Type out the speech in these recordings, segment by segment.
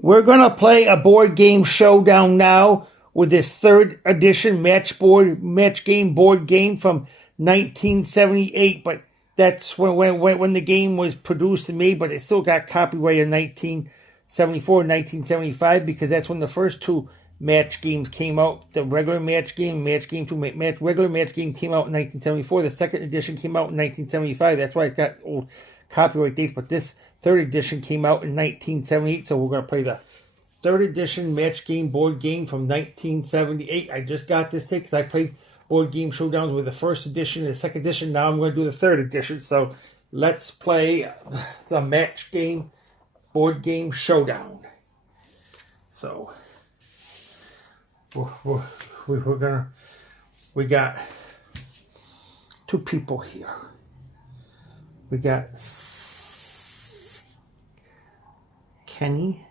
We're going to play a board game showdown now with this third edition match game board game from 1978. But that's when the game was produced and made, but it still got copyright in 1974 and 1975 because that's when the first two match games came out. The regular match game, regular match game came out in 1974. The second edition came out in 1975. That's why it's got old copyright dates, but this third edition came out in 1978, so we're going to play the third edition match game board game from 1978. I just got this ticket because I played board game showdowns with the first edition and the second edition. Now I'm going to do the third edition, so let's play the match game board game showdown. So we got two people here. We got Kenny.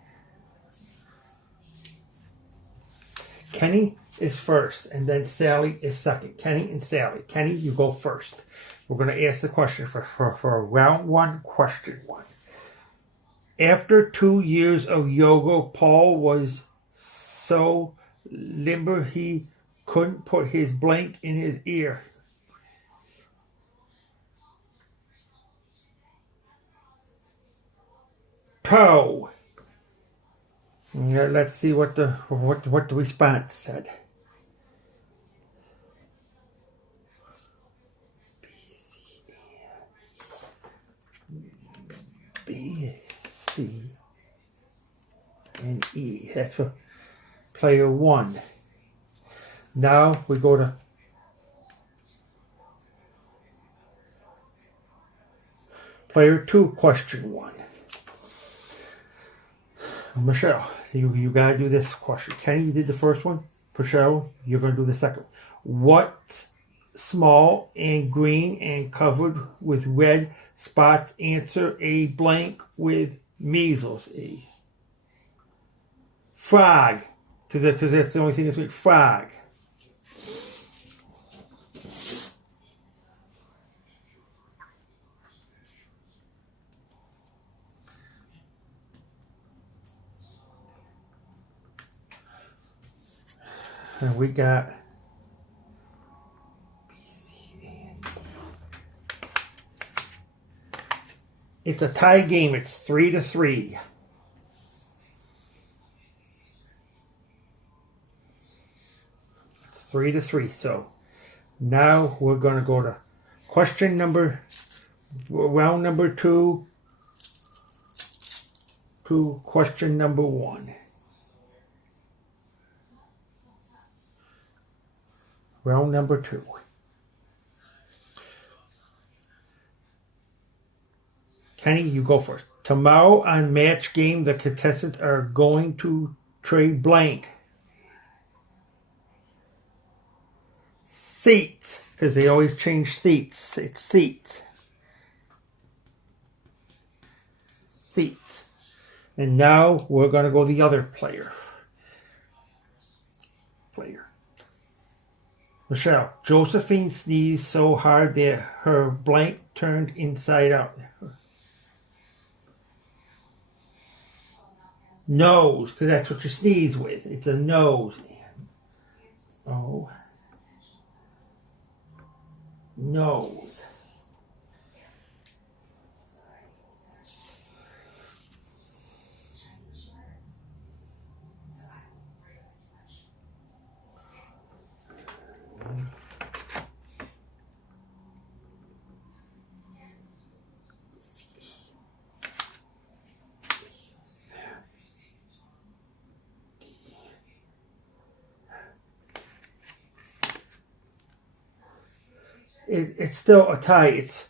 Kenny is first, and then Sally is second. Kenny and Sally. Kenny, you go first. We're going to ask the question for round one, question one. After 2 years of yoga, Paul was so limber he couldn't put his blank in his ear. Toe. Let's see what the response said. B, C, and E. That's for player one. Now we go to player two, question one. Michelle, you got to do this question. Kenny, you did the first one. Michelle, you're going to do the second. What small and green and covered with red spots answer a blank with measles? A frog, because that's the only thing that's with frog. And we got it's a tie game. It's 3-3. It's 3-3. So now we're going to go to round number two to question number one. Round number two. Kenny, you go first. Tomorrow on match game, the contestants are going to trade blank. Seats, because they always change seats. It's seats. Seats. And now we're going to go the other player. Michelle, Josephine sneezed so hard that her blank turned inside out. Nose, because that's what you sneeze with. It's a nose. Oh. Nose. It's still a tie. It's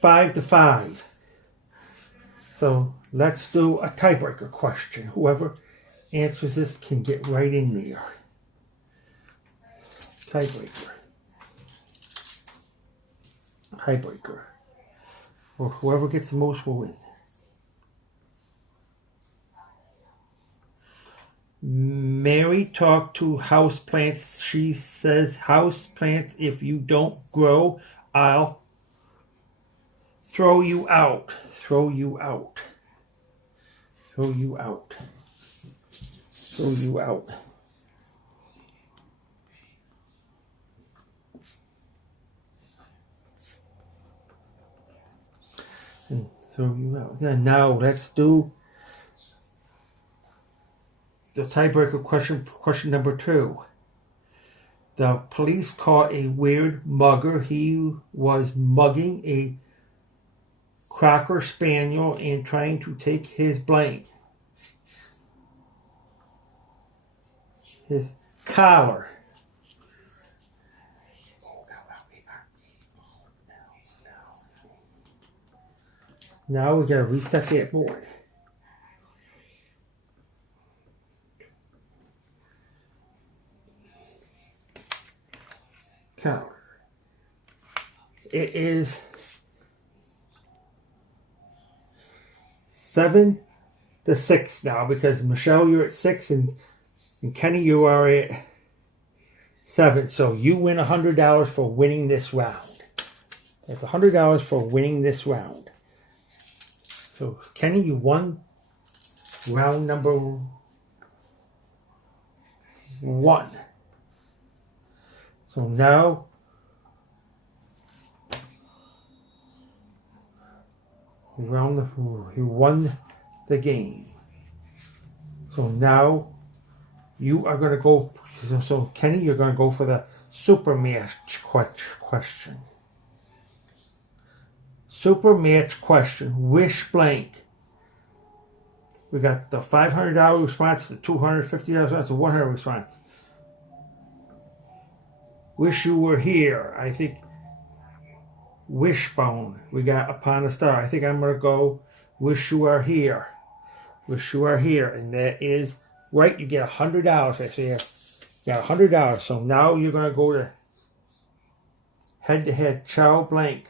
5-5. So let's do a tiebreaker question. Whoever answers this can get right in there. Tiebreaker. Or whoever gets the most will win. Mary talked to houseplants. She says, houseplants, if you don't grow, I'll throw you out. Throw you out. Throw you out. Throw you out. And throw you out. Now let's do the tiebreaker question. Question number 2. The police caught a weird mugger. He was mugging a Cocker Spaniel and trying to take his blank. His collar. Now we gotta reset that board. Collar. It is 7-6 now, because Michelle, you're at 6, and Kenny, you are at 7. So you win $100 for winning this round. That's $100 for winning this round. So Kenny, you won round number 1. So now you won the game. So now you are going to go. So Kenny, you're going to go for the super match question. Super match question. Wish blank. We got the $500 response, the $250 response, the $100 response. Wish you were here. I think wishbone. We got upon a star. I think I'm going to go wish you are here. Wish you are here. And that is right. You get $100. I say you got $100. So now you're going to go to head-to-head Chow blank.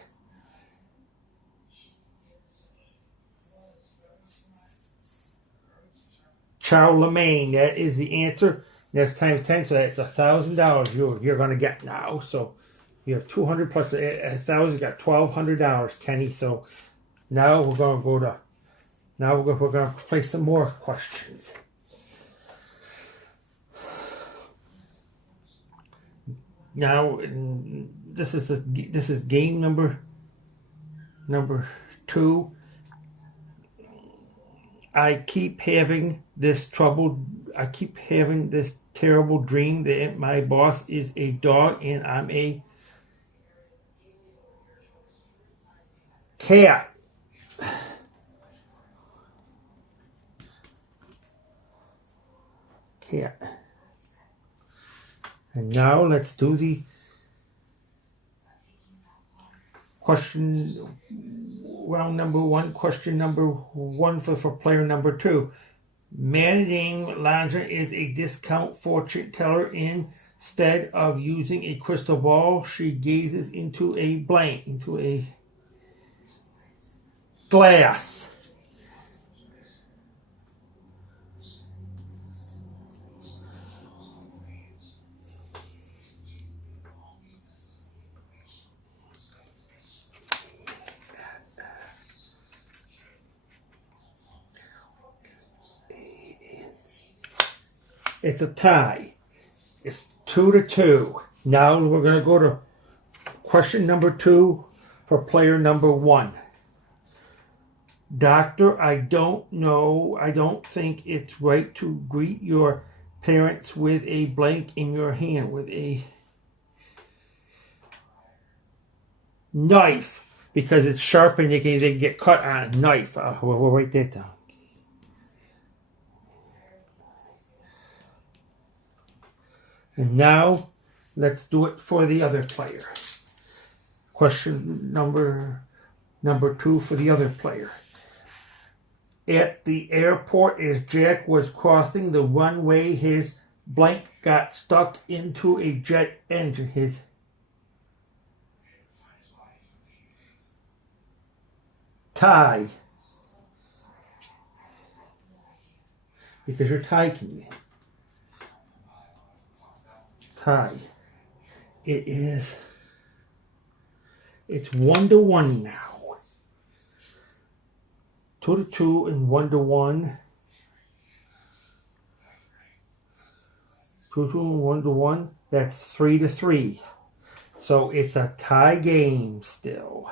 Chow Lemaine. That is the answer. That's times 10, so that's $1,000 you're going to get now. So you have 200 plus 1,000. You got $1,200, Kenny. So now we're going to go to. Now we're going to play some more questions. Now this is game number 2. I keep having this terrible dream that my boss is a dog and I'm a cat. And now let's do the question round number 1. Question number 1 for player number 2. Madame Landra is a discount fortune teller. Instead of using a crystal ball, she gazes into a blank, into a glass. It's a tie. It's 2-2. Now we're going to go to question number 2 for player number 1. Doctor, I don't think it's right to greet your parents with a blank in your hand, with a knife, because it's sharp and they can get cut on a knife. We'll write that down. And now, let's do it for the other player. Question number 2 for the other player. At the airport, as Jack was crossing the runway, his blank got stuck into a jet engine. His tie. Because you're taking me. Tie. It's 1-1 now. 2-2 and 1-1. 2-2, 1-1. That's 3-3. So it's a tie game still.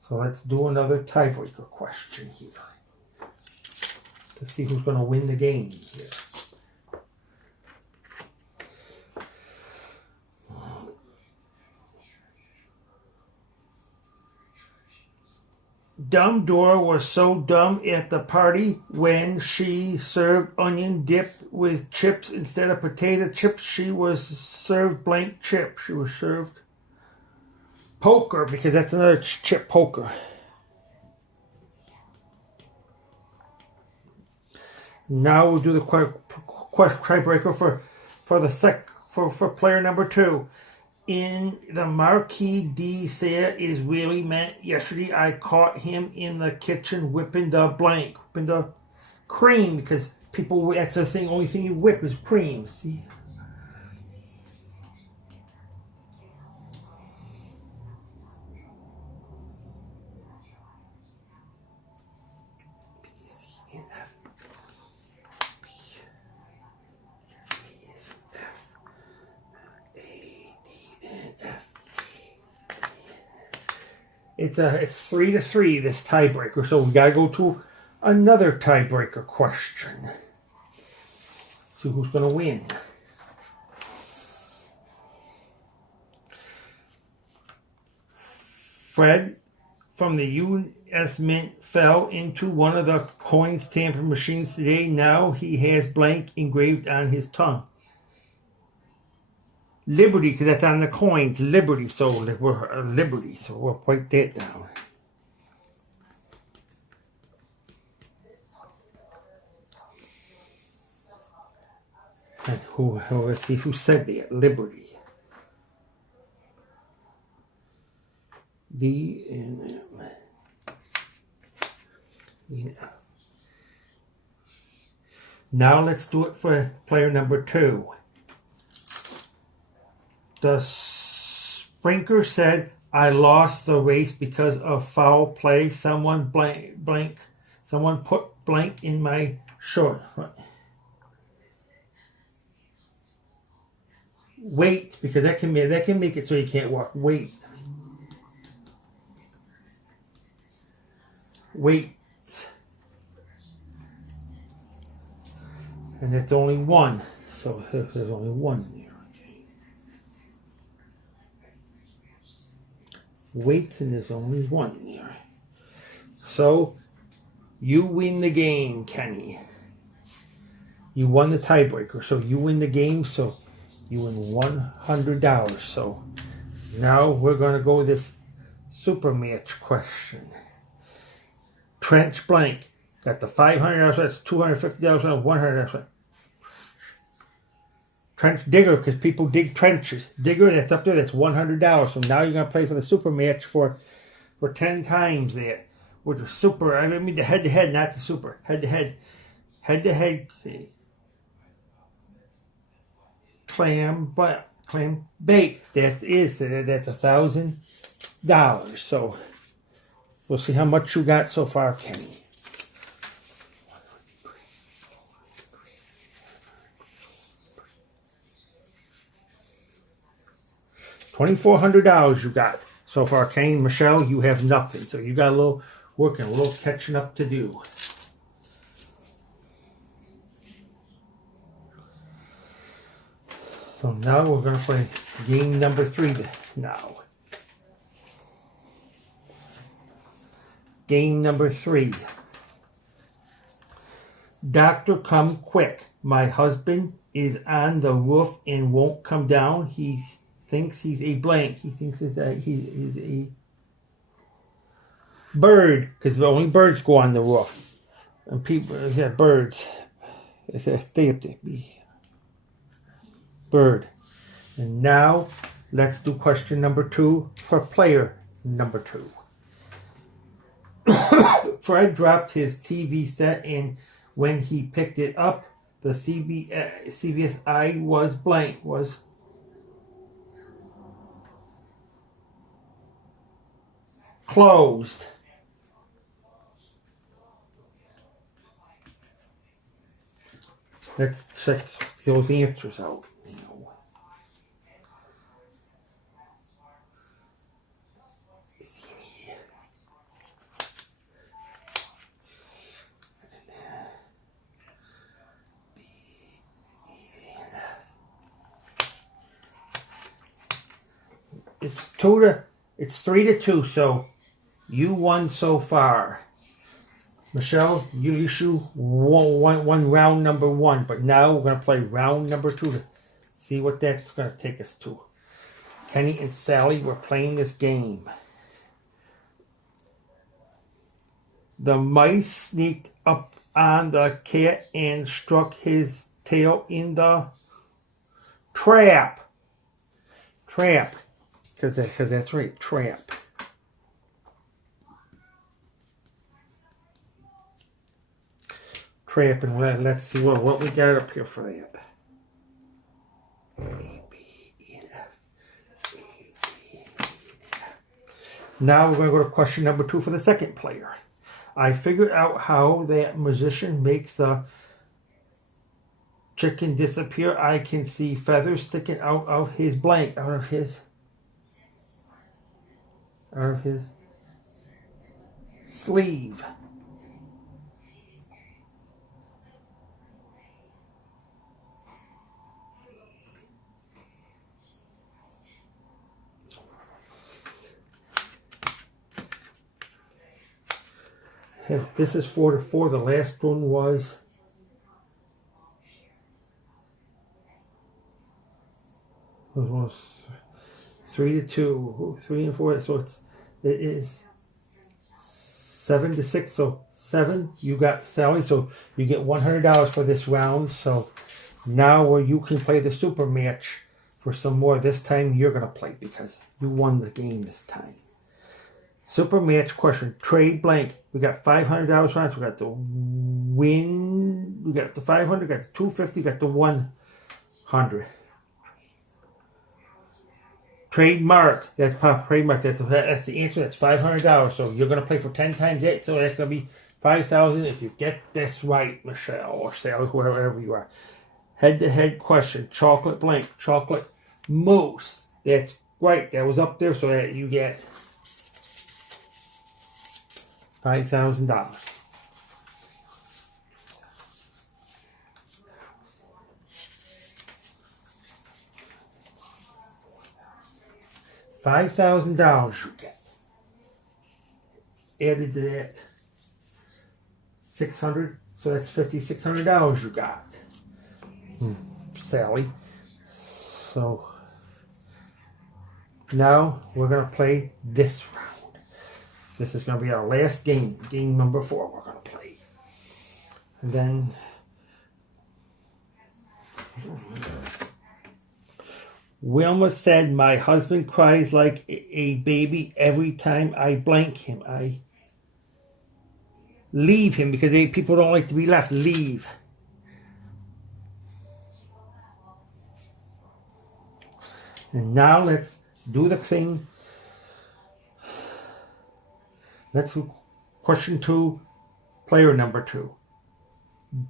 So let's do another tiebreaker question here to see who's going to win the game here. Dumb Dora was so dumb at the party when she served onion dip with chips instead of potato chips. She was served blank chip. She was served poker, because that's another chip, poker. Now we'll do the tiebreaker for player number 2. In the Marquis de Sade is really meant yesterday. I caught him in the kitchen whipping the cream, because people, that's the thing, only thing you whip is cream. See? It's 3-3, this tiebreaker, so we gotta go to another tiebreaker question. See who's gonna win. Fred from the U.S. Mint fell into one of the coin stamping machines today. Now he has blank engraved on his tongue. Liberty, because that's on the coins. Liberty, so we're Liberty, so we'll write that down. And let's see who said that. Liberty. D-N-M. Yeah. Now let's do it for player number 2. The sprinter said, I lost the race because of foul play. Someone someone put blank in my short. Wait, because that can make it so you can't walk. Wait. And it's only one. So there's only one there. Wait, and there's only one there. So you win the game, Kenny. You won the tiebreaker, so you win the game, so you win $100. So now we're going to go with this super match question. Trench blank. Got the $500, that's $250, and $100. Trench digger, because people dig trenches. Digger, that's up there, that's $100. So now you're going to play for the super match for 10 times there. With the super, I mean the head-to-head, not the super. Head-to-head. Head-to-head. Clam bake. That's $1,000. So we'll see how much you got so far, Kenny. $2,400 you got so far, Kenny. Michelle, you have nothing. So you got a little working, a little catching up to do. So now we're going to play game number 3 now. Game number 3. Doctor, come quick. My husband is on the roof and won't come down. He thinks he's a blank. He thinks he's a bird, because only birds go on the roof. And people, birds. It's a bird. And now let's do question number 2 for player number 2. Fred dropped his TV set, and when he picked it up, the CBS eye was blank. Was closed. Let's check those answers out. You know. It's 3-2, so you won so far. Michelle, you issue one round number 1, but now we're going to play round number 2 to see what that's going to take us to. Kenny and Sally were playing this game. The mice sneaked up on the cat and struck his tail in the trap. Trap. Because that's right, trap. Trap, and let's see what we got up here for that. A, B, E, F, A, B, E, F. Now we're going to go to question number 2 for the second player. I figured out how that magician makes the chicken disappear. I can see feathers sticking out of his blank, out of his sleeve. This is 4-4. The last one was 3-2, 3 and 4. So it is 7-6. So 7. You got Sally. So you get $100 for this round. So now you can play the super match for some more. This time you're gonna play because you won the game this time. Super match question. Trade blank. We got $500 rounds. We got the win. We got the 500. Got the 250. Got the 100. Trademark. That's trademark. That's the answer. That's $500. So you're gonna play for 10 times it. So that's gonna be 5,000 if you get this right, Michelle or Sally, wherever you are. Head-to-head question. Chocolate blank. Chocolate mousse. That's right. That was up there. So that you get $5,000. $5,000 you get. Added to that 600, so that's $5,600 you got. Sally. So now we're gonna play this round. This is going to be our last game. Game number 4 we're going to play. And then Wilma said, my husband cries like a baby every time I blank him. I leave him because people don't like to be left. Leave. And now let's do the thing. Let's do question 2, player number 2.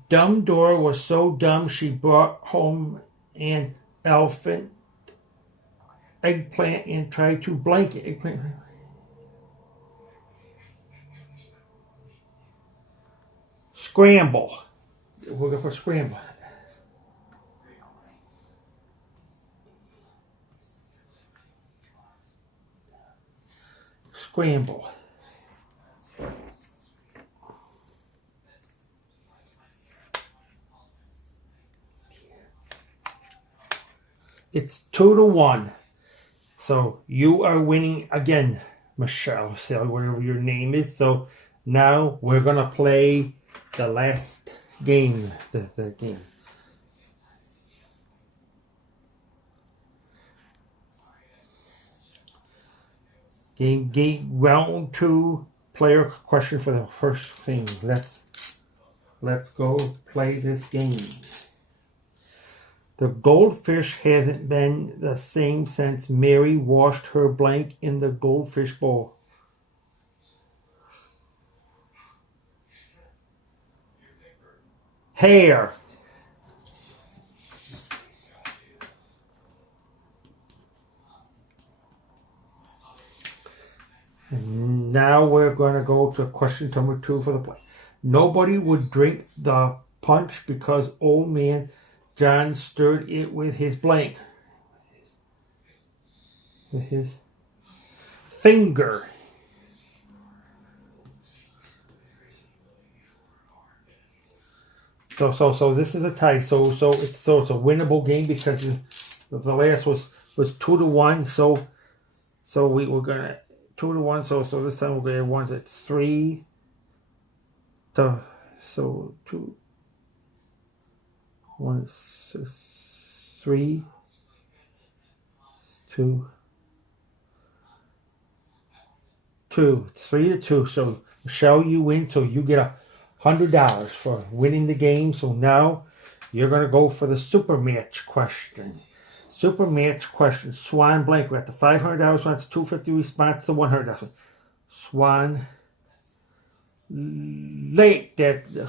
Dumb Dora was so dumb she brought home an elephant eggplant and tried to blank it. Eggplant. Scramble. We're going for scramble. Scramble. It's 2-1. So you are winning again, Michelle, Sally, whatever your name is. So now we're going to play the last game. The game. Game round 2 player question for the first thing. Let's go play this game. The goldfish hasn't been the same since Mary washed her blank in the goldfish bowl. Hair. Now we're going to go to question number 2 for the play. Nobody would drink the punch because old man John stirred it with his blank. With his finger. So this is a tie. So it's a winnable game because the last was 2-1. So we're gonna 2-1. So this time we're gonna want it 3 to 2 1 3 2 2 3-2. So Michelle, you win. So you get $100 for winning the game. So now you're going to go for the super match question. Super match question. Swan blank. We're at the $500 response, $250 response, the $100. Swan Lake.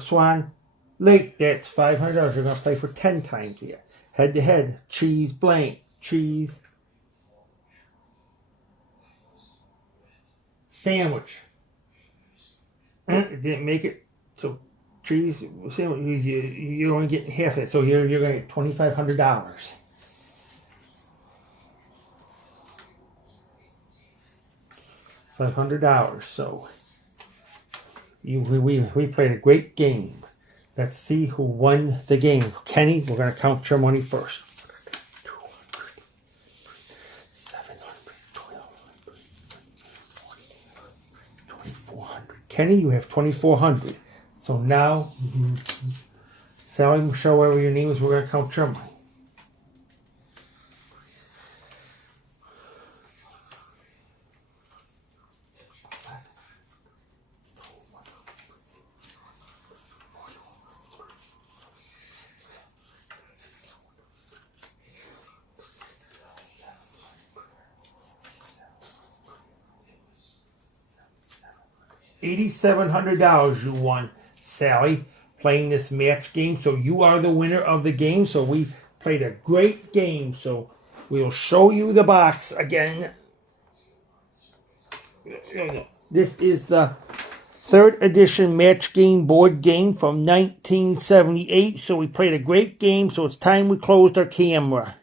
Swan Lake. That's $500. You're going to play for 10 times here. Head to head. Cheese blank. Cheese sandwich. It didn't make it. So cheese sandwich, you're only getting half of it. So you're going to get $2,500. $500. So we played a great game. Let's see who won the game. Kenny, we're going to count your money first. 2,400. Kenny, you have 2,400. So now, Sally, Michelle, whatever your name is, we're going to count your money. $8,700 you won, Sally, playing this match game. So you are the winner of the game. So we played a great game. So we'll show you the box again. This is the 3rd edition match game board game from 1978. So we played a great game. So it's time we closed our camera.